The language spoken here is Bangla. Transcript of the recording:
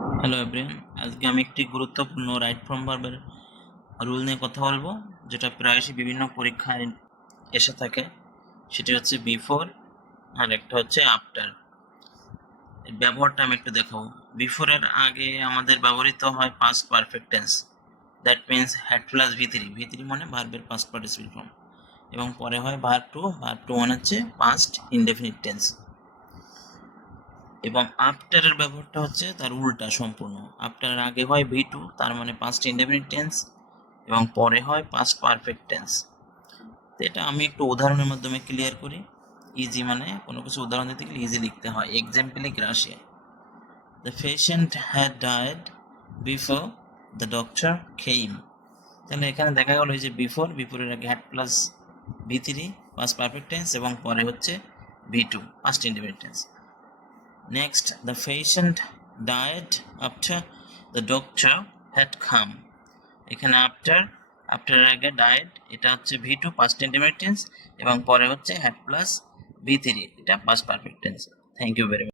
হ্যালো এভরিওয়ান, আজকে আমি একটি গুরুত্বপূর্ণ রাইট ফ্রম ভার্বের রুল নিয়ে কথা বলবো, যেটা প্রায়শই বিভিন্ন পরীক্ষায় এসে থাকে। সেটি হচ্ছে বিফোর আর একটা হচ্ছে আফটার। এর ব্যবহারটা আমি একটু দেখাবো। বিফোরের আগে আমাদের ব্যবহৃত হয় past perfect tense, that means had plus ভি3 মানে ভার্বের পাস্ট পার্টিসিপেল ফর্ম, এবং পরে হয় ভার্ব টু মানে হচ্ছে পাস্ট ইনডেফিনিট টেন্স। এবং আফটারের ব্যবহারটা হচ্ছে তার উল্টা সম্পূর্ণ। আফটারের আগে হয় ভি2, তার মানে পাস্ট ইনডেফিনিট টেন্স, এবং পরে হয় পাস্ট পারফেক্ট টেন্স। তো এটা আমি একটু উদাহরণের মাধ্যমে ক্লিয়ার করি। ইজি মানে কোনো কিছু উদাহরণ দিতে গেলে ইজি লিখতে হয়। এক্সাম্পলি গ্রাসিয়া, the patient had died before the doctor came. তাহলে এখানে দেখা গেল যে বিফোরের আগে হ্যাড প্লাস ভি3 পাস্ট পারফেক্ট টেন্স, এবং পরে হচ্ছে V two past indefinite tense. Next, the patient died after the doctor had come. এখানে after এর আগে died, এটা হচ্ছে ভি2 past indefinite tense, এবং পরে হচ্ছে had plus ভি3, এটা past perfect tense. Thank you very much.